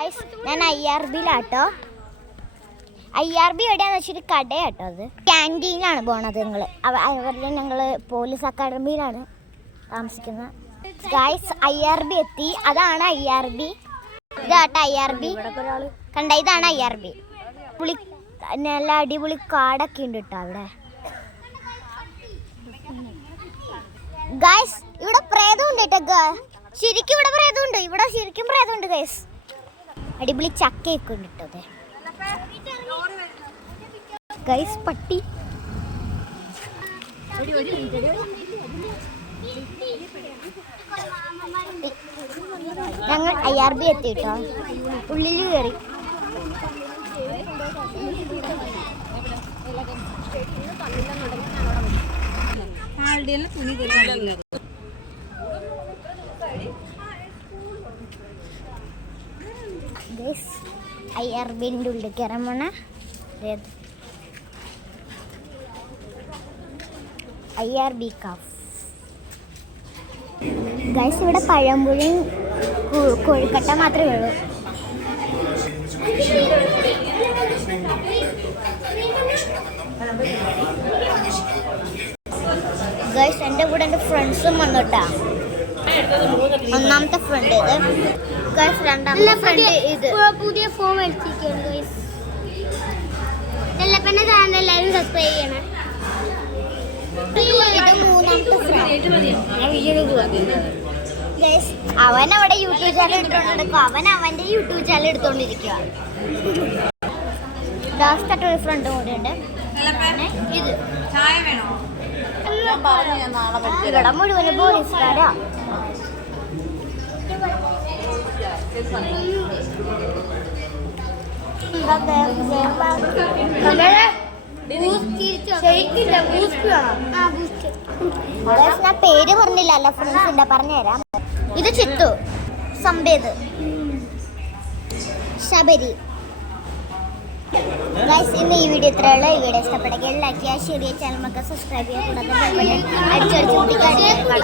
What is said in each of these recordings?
ഞാൻ IRBയിലാട്ടോ. IRB എവിടെയാന്ന് വെച്ചിട്ട് കടയാട്ടോ. അത് ക്യാൻറ്റീനിലാണ് പോണത്. ഞങ്ങൾ പോലീസ് അക്കാഡമിയിലാണ് താമസിക്കുന്നത്. ഗൈസ് IRB എത്തി. അതാണ് IRB. ഇതാട്ടോ IRB. കണ്ട, ഇതാണ് IRB. നല്ല അടിപൊളി കാടൊക്കെ ഉണ്ട് കേട്ടോ അവിടെ. ഗൈസ് ഇവിടെ പ്രേതമുണ്ട് കേട്ടോ. ശരിക്കും ഇവിടെ പ്രേതമുണ്ട്. ഇവിടെ ശരിക്കും പ്രേതമുണ്ട് ഗൈസ്. അടിപൊളി ചക്കയൊക്കെ ഉണ്ട് കേട്ടോ. ഗൈസ് പട്ടി. ഞങ്ങൾ IRB എത്തി കേട്ടോ. ഉള്ളിൽ കയറി. IRBന്റെ ഉള്ളിൽ കയറാൻ പോണ IRB കാഫ്. ഗൈസ് ഇവിടെ പഴംപുളിയും കൊഴുക്കട്ട മാത്രമേ ഉള്ളൂ. ഗൈസ് എൻ്റെ കൂടെ എൻ്റെ ഫ്രണ്ട്സും വന്നിട്ടാ. ഒന്നാമത്തെ ഫ്രണ്ട് ഇത് ഗൈസ്. രണ്ടാമത്തെ ഫ്രണ്ട് ഇത്. പുതിയ ഫോം എടുത്തിരിക്കുകയാണ് ഗൈസ്. എല്ലപ്പന്നെ ചാനൽ എല്ലാവരും സബ്സ്ക്രൈബ് ചെയ്യണം. ഇത് മൂന്നാമത്തെ ഫ്രണ്ട് ഗൈസ്. അവൻ അവിടെ യൂട്യൂബ് ചാനൽ എടുത്തോണ്ടിരിക്കുക. അവൻ്റെ യൂട്യൂബ് ചാനൽ എടുത്തോണ്ടിരിക്കുക. ലാസ്റ്റ് ഫ്രണ്ട് കൂടെ ഉണ്ട്. ഇത് ഇവിടെ മുഴുവൻ പോലീസുകാരാ. ഞാൻ പേര് പറഞ്ഞില്ലല്ലോ ഫ്രണ്ട്സിന്റെ, പറഞ്ഞുതരാം. ഇത് ചിത്തു, സംബേദ്, ശബരി. ഗൈസ് ഇന്ന് ഈ വീഡിയോ ഇത്രയുള്ള. ഈ വീഡിയോ ഇഷ്ടപ്പെട്ടെങ്കിൽ ലൈക്ക് ചെയ്യുക, ഷെയർ ചെയ്യുക, ചാനൽ സബ്സ്ക്രൈബ് ചെയ്യുക. കൂടാതെ അടിച്ചടിച്ച് കുട്ടിക്കാരി. Bye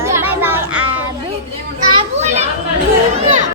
bye.